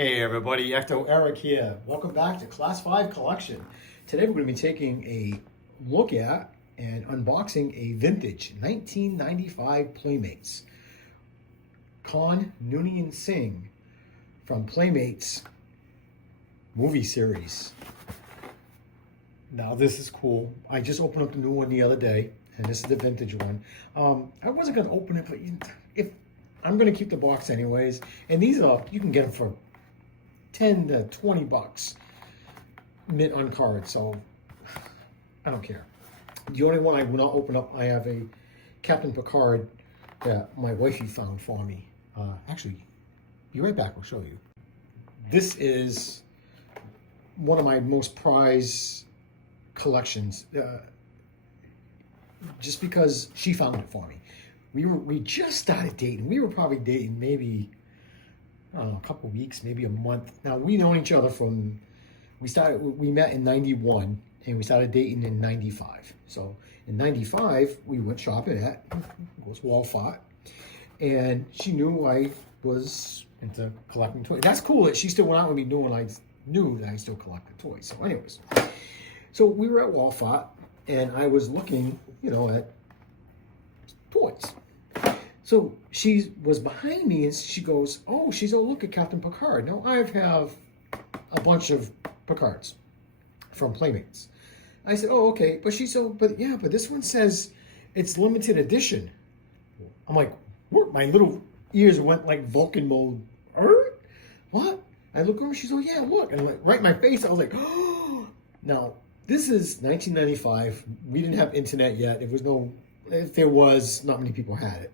Hey everybody, Ecto Eric here. Welcome back to Class 5 Collection. Today we're going to be taking a look at and unboxing a vintage 1995 Playmates. Kahn, Noonien Singh from Playmates movie series. Now this is cool. I just opened up the new one the other day, and this is the vintage one. I wasn't going to open it, but if I'm going to keep the box anyways, and these are, you can get them for 10 to 20 bucks mint on card, so I don't care. The only one I will not open up, I have a Captain Picard that my wifey found for me. Actually, be right back, I'll show you. This is one of my most prized collections, just because she found it for me. We just started dating. We were probably dating maybe, I don't know, a couple of weeks, maybe a month. Now, we know each other from, we met in 91 and we started dating in 95. So in 95, we went shopping at, it was Walfart, and she knew I was into collecting toys. That's cool that she still went out with me knowing I knew that I still collected toys. So anyways, so we were at Walfart and I was looking, at toys. So she was behind me and she goes, oh, look at Captain Picard. Now I have a bunch of Picards from Playmates. I said, oh, okay. But but this one says it's limited edition. I'm like, what? My little ears went like Vulcan mode. What? I look over, she's like, yeah, look. And like, right in my face, I was like, oh. Now, this is 1995. We didn't have internet yet. If there was, not many people had it.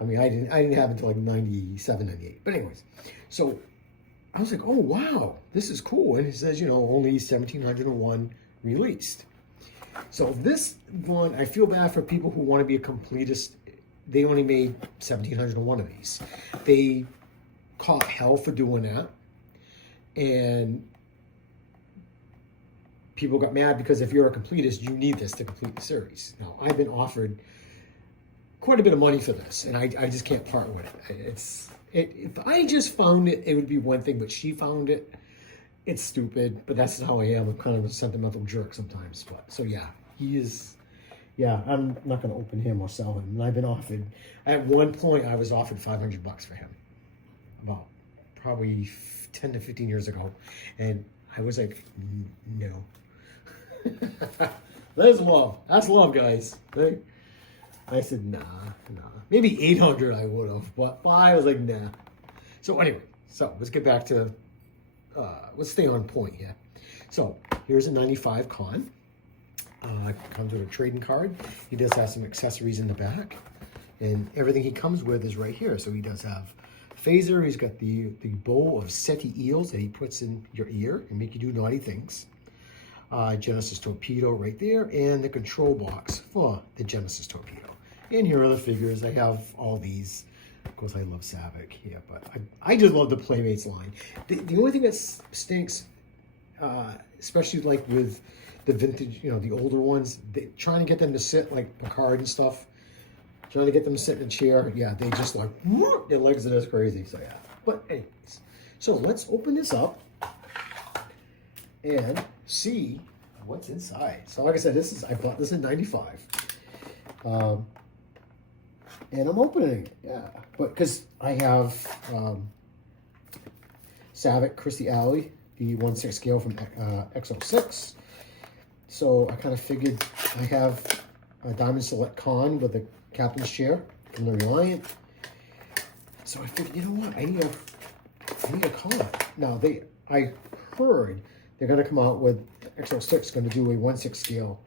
I mean, I didn't have it until like 97, 98. But anyways, so I was like, oh, wow, this is cool. And it says, only 1701 released. So this one, I feel bad for people who want to be a completist. They only made 1701 of these. They caught hell for doing that. And people got mad because if you're a completist, you need this to complete the series. Now, I've been offered quite a bit of money for this, and I just can't part with it. If I just found it, it would be one thing, but she found it. It's stupid, but that's how I am. I'm kind of a sentimental jerk sometimes. But so yeah, he is. Yeah, I'm not going to open him or sell him. And I've been offered. At one point, I was offered $500 for him, about probably 10 to 15 years ago, and I was like, no. That's love. That's love, guys. I said, nah. Maybe 800 I would have, but I was like, nah. So anyway, let's get back to, let's stay on point here. So here's a 95 Kahn. Comes with a trading card. He does have some accessories in the back, and everything he comes with is right here. So he does have phaser. He's got the bowl of seti eels that he puts in your ear and make you do naughty things. Genesis torpedo right there, and the control box for the Genesis torpedo. And here are the figures. I have all these. Of course, I love Savick here, but I just love the Playmates line. The only thing that stinks, especially like with the vintage, the older ones, trying to get them to sit like Picard and stuff, trying to get them to sit in a chair, yeah, they just like, their legs are just crazy, so yeah. But anyways, so let's open this up and see what's inside. So like I said, I bought this in 95. And I'm opening it, yeah. But because I have Savick Christy Alley, the 1/6 scale from X06. So I kind of figured I have a Diamond Select Kahn with a captain's chair from the Reliant. So I figured, you know what? I need a Kahn. Now I heard they're going to come out with X06 going to do a 1/6 scale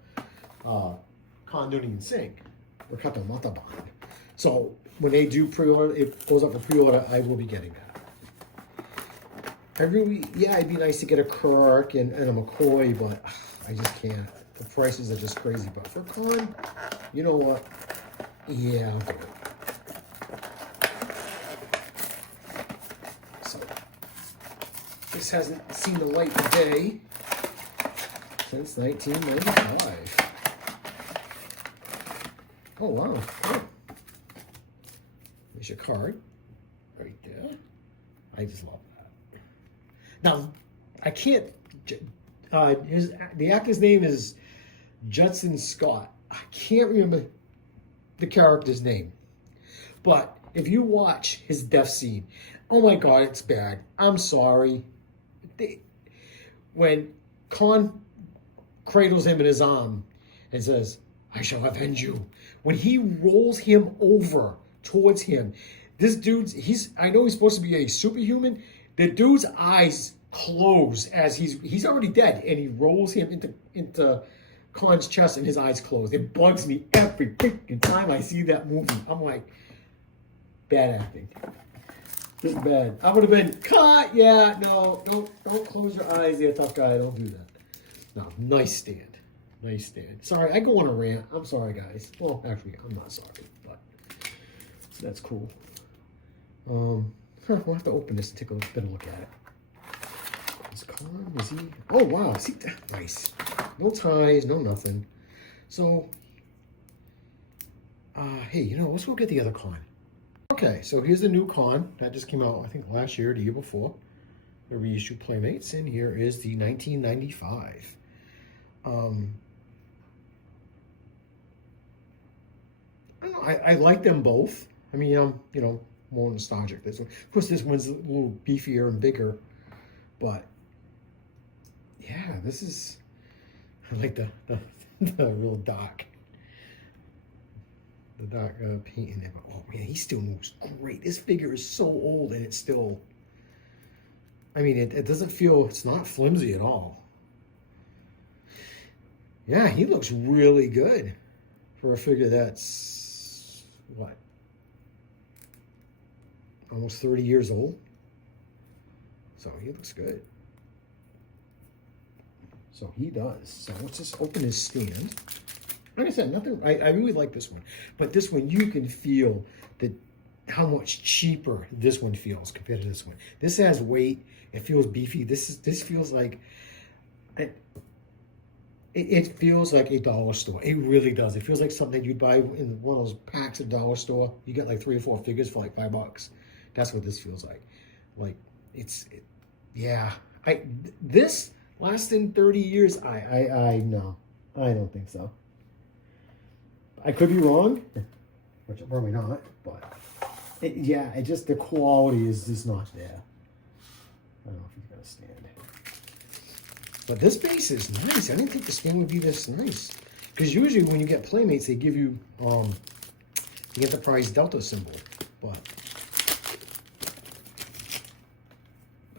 Kahn, Noonien Singh or Captain Mataban. So when they do pre-order, it goes up for pre-order, I will be getting that. It'd be nice to get a Kirk and a McCoy, but I just can't. The prices are just crazy. But for Kahn, you know what? Yeah, I'll get it. So this hasn't seen the light of day since 1995. Oh, wow. Oh. There's your card right there. I just love that. Now, I can't. The actor's name is Judson Scott. I can't remember the character's name, but if you watch his death scene, oh my God, it's bad. I'm sorry. When Kahn cradles him in his arm and says, "I shall avenge you," when he rolls him over towards him, this dude's, I know he's supposed to be a superhuman. The dude's eyes close as he's already dead, and he rolls him into Kahn's chest, and his eyes close. It bugs me every freaking time I see that movie. I'm like, bad acting. Just bad. I would have been cut. Yeah, no, don't close your eyes there, tough guy. Don't do that. No, nice stand. Nice stand. Sorry, I go on a rant. I'm sorry, guys. Well, actually, I'm not sorry, but that's cool. We'll have to open this and take a better look at it. Is Kahn, is he? Oh, wow. See, nice. No ties, no nothing. So, hey, let's go get the other Kahn. Okay, so here's the new Kahn. That just came out, I think, last year, the year before. The reissue Playmates. And here is the 1995. I don't know. I like them both. I mean, more nostalgic. This one, of course, this one's a little beefier and bigger, but yeah, this is. I like the real dark, paint in there. But oh man, he still moves great. This figure is so old, and it's still. I mean, it doesn't feel. It's not flimsy at all. Yeah, he looks really good for a figure that's what, almost 30 years old. So he looks good. So he does. So let's just open his stand. Like I said, nothing. I really like this one, but this one you can feel how much cheaper this one feels compared to this one. This has weight. It feels beefy. This feels like. It feels like a dollar store. It really does. It feels like something you'd buy in one of those packs at dollar store. You get like 3 or 4 figures for like $5. That's what this feels like. Like yeah. This lasting 30 years. No, I don't think so. I could be wrong, which I'm probably not. But the quality is just not there. I don't know if he's gonna stand. But this base is nice. I didn't think the stand would be this nice. Because usually when you get Playmates, they give you the Enterprise Delta symbol. But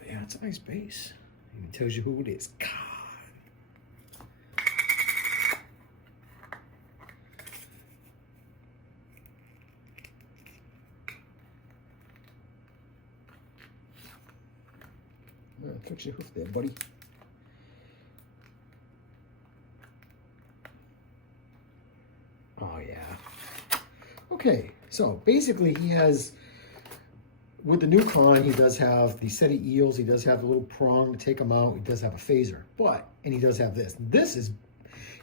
yeah, it's a nice base. It tells you who it is. Kahn. Fix your hoof there, buddy. Oh, yeah. Okay, so basically he has, with the new Kahn, he does have the set of eels. He does have a little prong to take them out. He does have a phaser. And he does have this. This is,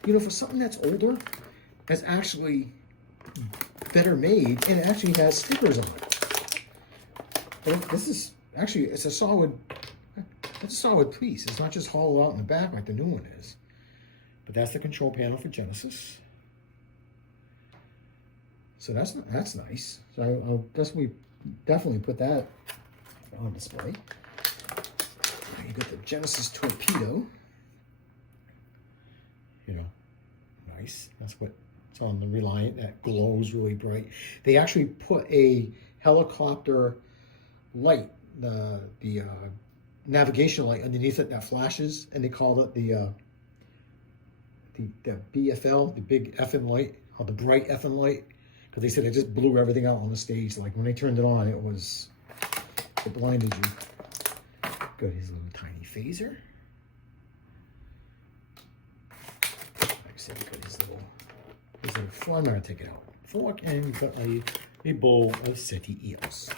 for something that's older, that's actually better made, and it actually has stickers on it. But this is, actually, it's a solid piece. It's not just hollowed out in the back like the new one is. But that's the control panel for Genesis. So that's nice. So I'll definitely put that on display. You got the Genesis torpedo. Nice. That's what it's on the Reliant. That glows really bright. They actually put a helicopter light, the navigation light underneath it that flashes, and they called it the BFL, the big effing light, or the bright effing light. Because they said it just blew everything out on the stage. Like when they turned it on, it blinded you. Got his little tiny phaser. Like I said, we got his little fork. I'm gonna take it out. Fork, and we've got a bowl of SETI eels.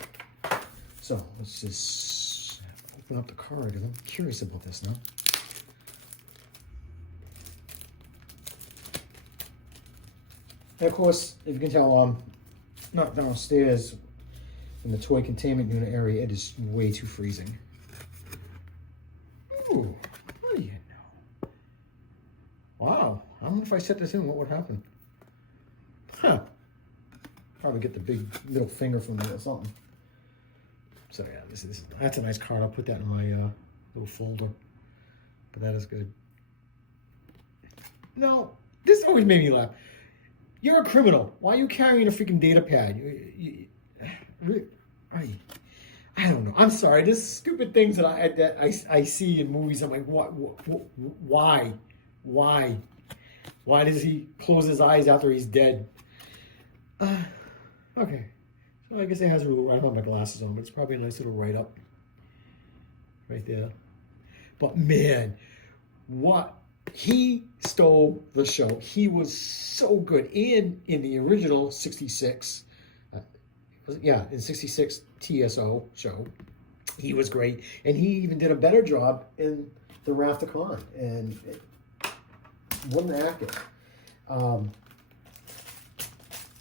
So let's just open up the card because I'm curious about this now. And of course, if you can tell, I'm not downstairs in the toy containment unit area. It is way too freezing. Ooh, what do you know? Wow. I don't know if I set this in, what would happen? Huh. Probably get the big middle finger from there or something. So yeah, that's a nice card. I'll put that in my little folder. But that is good. No, this always made me laugh. You're a criminal. Why are you carrying a freaking data pad? I don't know. I'm sorry. There's stupid things that I see in movies. I'm like, why? Why does he close his eyes after he's dead? Okay. So I guess it has a little, I don't have my glasses on, but it's probably a nice little write-up right there. But man, what? He stole the show. He was so good. And in the original 66, in 66 TSO show, he was great. And he even did a better job in The Wrath of Kahn. And what an actor.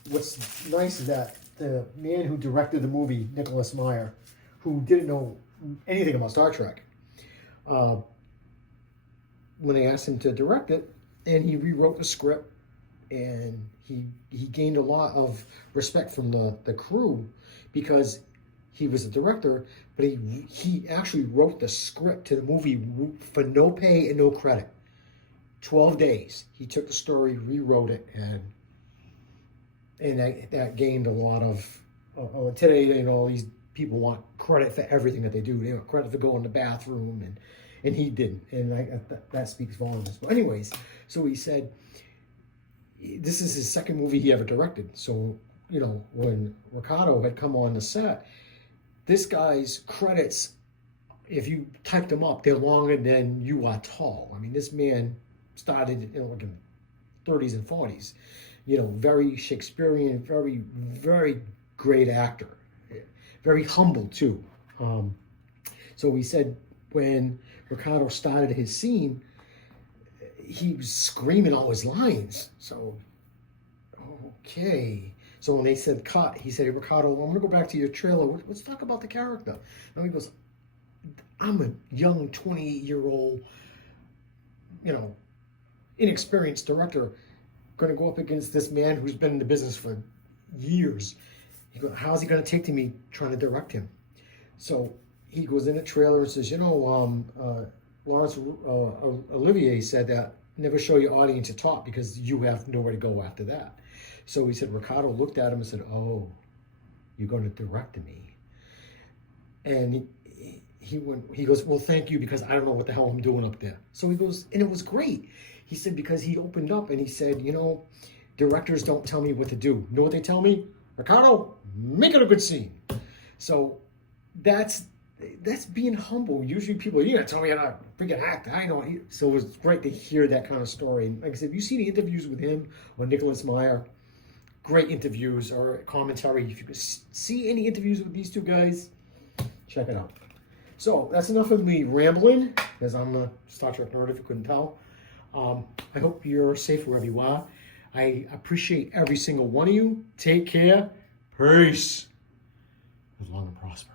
What's nice is that the man who directed the movie, Nicholas Meyer, who didn't know anything about Star Trek, when they asked him to direct it, and he rewrote the script, and he gained a lot of respect from the crew because he was a director, but he actually wrote the script to the movie for no pay and no credit. 12 days. He took the story, rewrote it, and that gained a lot of today, you know, all these people want credit for everything that they do. They want credit for going to the bathroom, and he didn't. And that speaks volumes. But anyways, so he said this is his second movie he ever directed. So, you know, when Ricardo had come on the set, this guy's credits, if you typed them up, they're longer than you are tall. I mean, this man started in like in the 30s and 40s. You know, very Shakespearean, very, very great actor. Very humble, too. So he said when Ricardo started his scene, he was screaming all his lines. So, okay. So when they said cut, he said, hey, Ricardo, I'm going to go back to your trailer. Let's talk about the character. And he goes, I'm a young 28-year-old, you know, inexperienced director going to go up against this man who's been in the business for years. He goes, how's he going to take to me trying to direct him? So he goes in the trailer and says, you know, Laurence Olivier said that never show your audience your top because you have nowhere to go after that. So he said, Ricardo looked at him and said, oh, you're going to direct me. And he goes, well, thank you, because I don't know what the hell I'm doing up there. So he goes, and it was great. He said, because he opened up and he said, you know, directors don't tell me what to do. You know what they tell me? Ricardo, make it a good scene. So that's being humble. Usually people, you gotta tell me how to freaking act. I know. So it was great to hear that kind of story. And like I said, if you see the interviews with him or Nicholas Meyer, great interviews or commentary. If you could see any interviews with these two guys, check it out. So that's enough of me rambling, because I'm a Star Trek nerd if you couldn't tell. I hope you're safe wherever you are. I appreciate every single one of you. Take care. Peace. Live long and prosper.